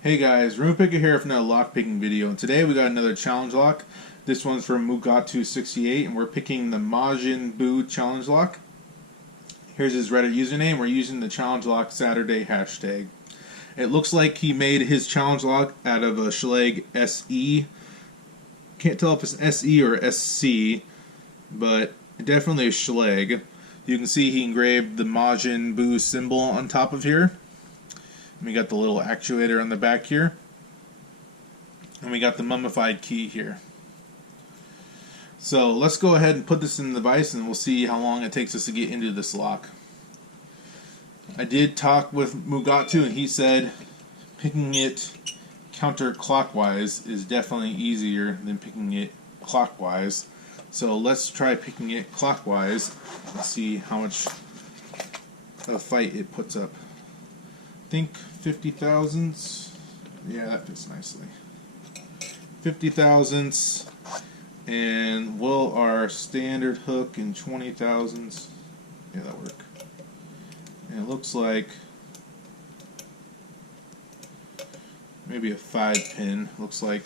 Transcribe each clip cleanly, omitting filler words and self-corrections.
Hey guys, RoonPicker here from another lock picking video, and today we got another challenge lock. This one's from Mugatu68, and we're picking the Majin Buu challenge lock. Here's his Reddit username. We're using the challenge lock Saturday hashtag. It looks like he made his challenge lock out of a Schlage SE. Can't tell if it's SE or SC, but definitely a Schlage. You can see he engraved the Majin Buu symbol on top of here. We got the little actuator on the back here. And we got the mummified key here. So let's go ahead and put this in the vise and we'll see how long it takes us to get into this lock. I did talk with Mugatu and he said picking it counterclockwise is definitely easier than picking it clockwise. So let's try picking it clockwise and see how much of a fight it puts up. I think 50 thousandths. Yeah, that fits nicely. 50 thousandths, and will our standard hook in 20 thousandths. Yeah, that'll work. And it looks like maybe a 5-pin. Looks like.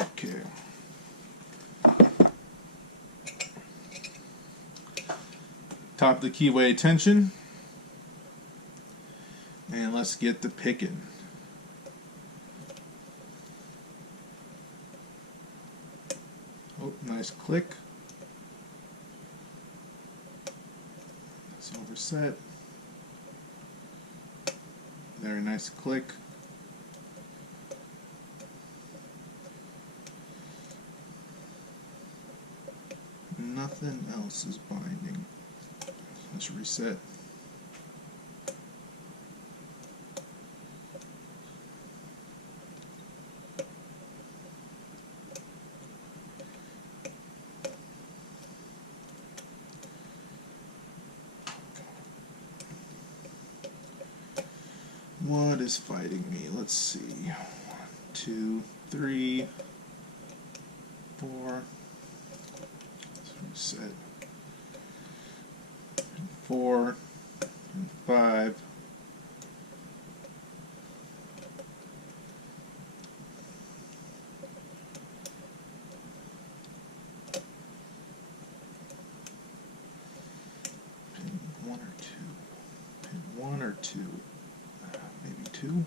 Okay. Top the keyway tension. And let's get the picking. Oh, nice click. It's overset. Very nice click. Nothing else is binding. Let's reset. What is fighting me? Let's see. 1, 2, 3, 4. Let's reset. 4 and 5. Pin 1 or 2. Pin 1 or 2. Maybe 2.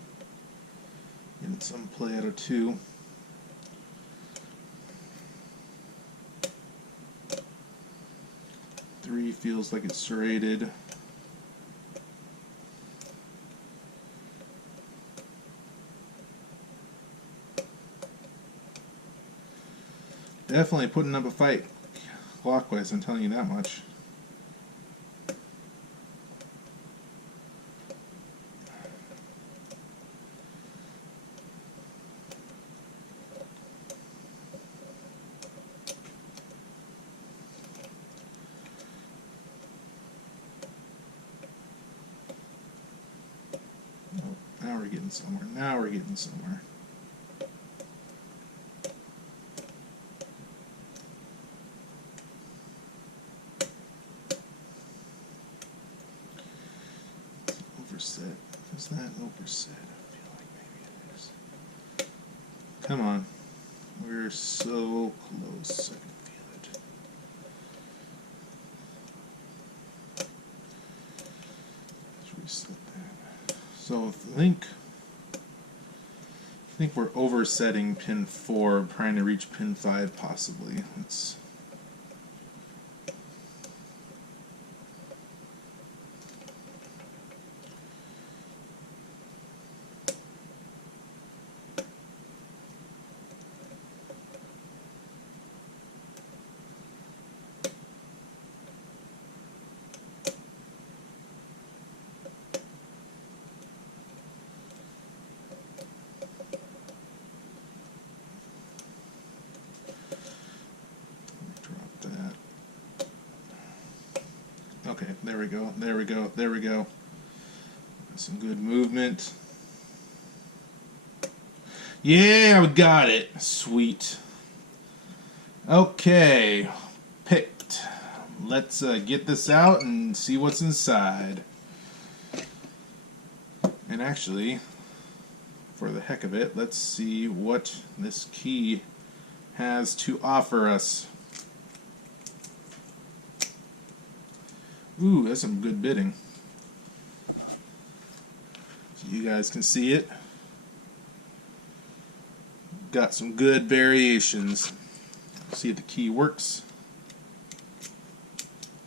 Getting some play out of 2. Three feels like it's serrated. Definitely putting up a fight clockwise, I'm telling you that much. Now we're getting somewhere. Now we're getting somewhere. Overset. Is that overset? I feel like maybe it is. Come on. We're so close. I can feel it. Let's reset that. So I think we're oversetting pin 4, trying to reach pin 5 possibly. Let's okay, there we go, there we go, there we go. Some good movement. Yeah, we got it. Sweet. Okay, picked. Let's get this out and see what's inside. And actually, for the heck of it, let's see what this key has to offer us. Ooh, that's some good bidding. So you guys can see it. Got some good variations. See if the key works.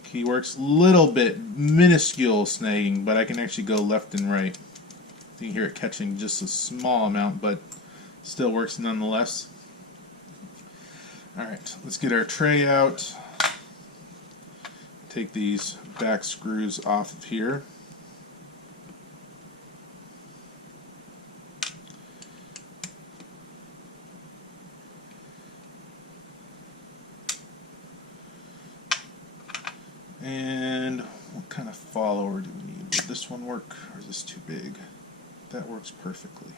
Key works a little bit minuscule snagging, but I can actually go left and right. You can hear it catching just a small amount, but still works nonetheless. Alright, let's get our tray out. Take these back screws off of here. And what kind of follower do we need? Would this one work, or is this too big? That works perfectly.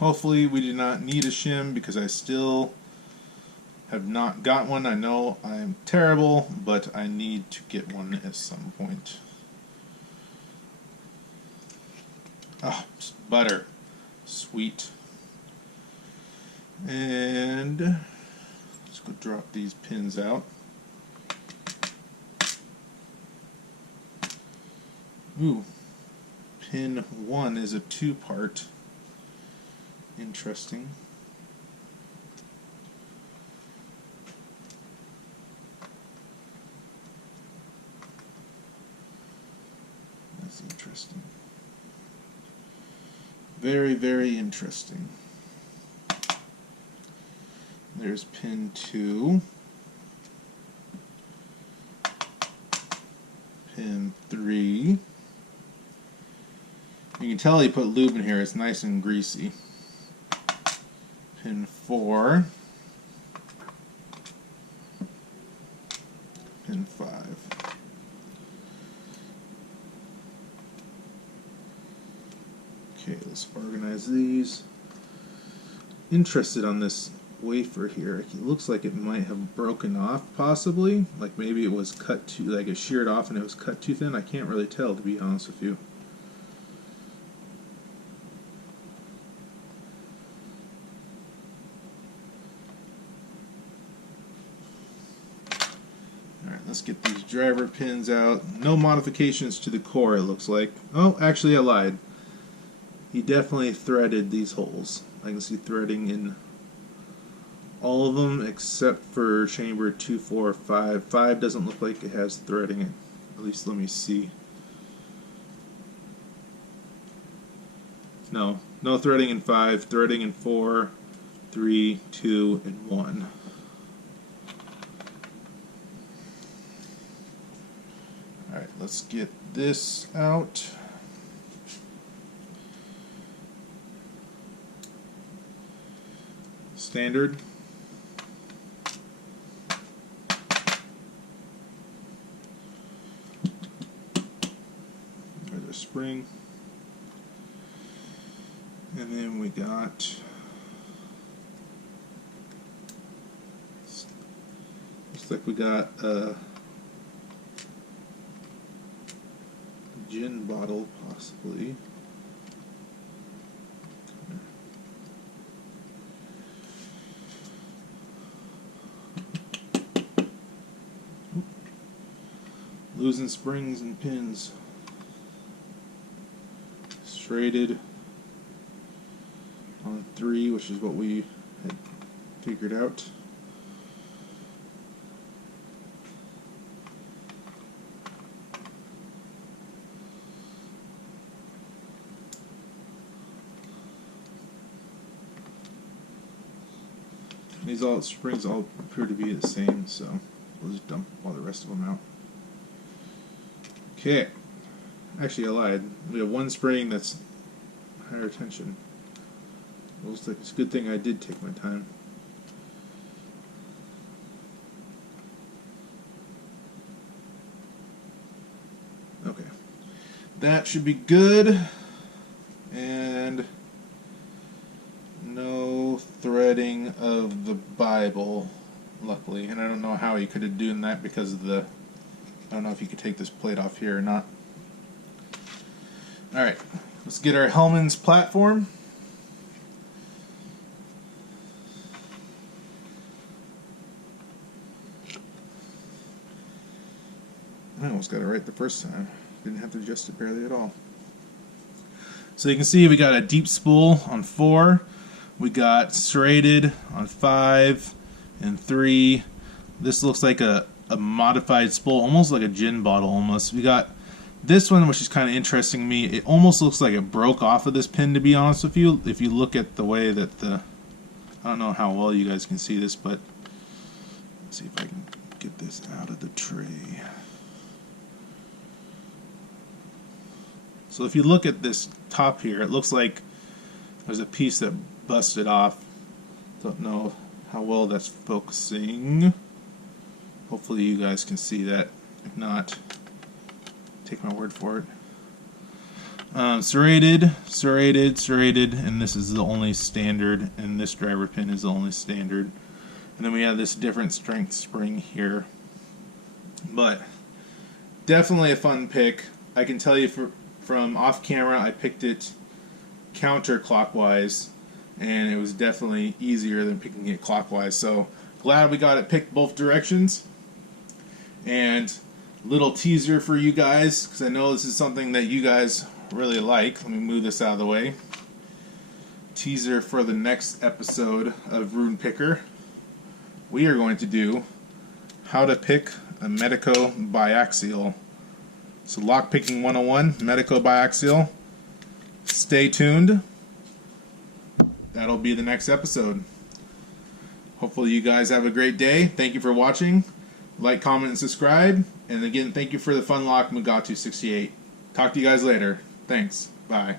Hopefully we do not need a shim, because I still have not got one. I know I'm terrible, but I need to get one at some point. Ah, butter. Sweet. And let's go drop these pins out. Ooh, pin 1 is a 2-part. Interesting. That's interesting. Very, very interesting. There's pin 2. Pin 3. You can tell he put lube in here. It's nice and greasy. Pin 4. Pin 5. Okay, let's organize these. Interested on this wafer here. It looks like it might have broken off, possibly. Like maybe it was cut too, like it sheared off and it was cut too thin. I can't really tell, to be honest with you. Let's get these driver pins out. No modifications to the core, it looks like. Oh, actually I lied. He definitely threaded these holes. I can see threading in all of them except for chamber 2, 4, 5. 5 doesn't look like it has threading in. At least let me see. No, no threading in 5. Threading in 4, 3, 2, and 1. Alright, let's get this out. Standard. There's a spring. And then we got, looks like we got a gin bottle, possibly. Losing springs and pins. Serrated on 3, which is what we had figured out. These all springs all appear to be the same, so we'll just dump all the rest of them out. Okay, actually I lied. We have one spring that's higher tension. Looks like it's a good thing I did take my time. Okay, that should be good, and no threading of the Bible, luckily. And I don't know how he could have done that because of the I don't know if you could take this plate off here or not. Alright, let's get our Hellman's platform. I almost got it right the first time. Didn't have to adjust it barely at all. So you can see we got a deep spool on 4. We got serrated on 5 and 3. This looks like a modified spool, almost like a gin bottle almost. We got this one, which is kind of interesting to me. It almost looks like it broke off of this pin, to be honest with you. If you look at the way that I don't know how well you guys can see this, but let's see if I can get this out of the tray. So if you look at this top here, it looks like there's a piece that busted off. Don't know how well that's focusing. Hopefully you guys can see that. If not, take my word for it. Serrated, serrated, serrated, and this is the only standard, and this driver pin is the only standard. And then we have this different strength spring here. But definitely a fun pick. I can tell you from off camera, I picked it counterclockwise, and it was definitely easier than picking it clockwise. So glad we got it picked both directions. And little teaser for you guys, because I know this is something that you guys really like. Let me move this out of the way. Teaser for the next episode of RoonPicker. We are going to do how to pick a Medico biaxial. So lockpicking 101, Medico biaxial. Stay tuned. That'll be the next episode. Hopefully you guys have a great day. Thank you for watching. Like, comment, and subscribe. And again, thank you for the fun lock, Mugatu68. Talk to you guys later. Thanks. Bye.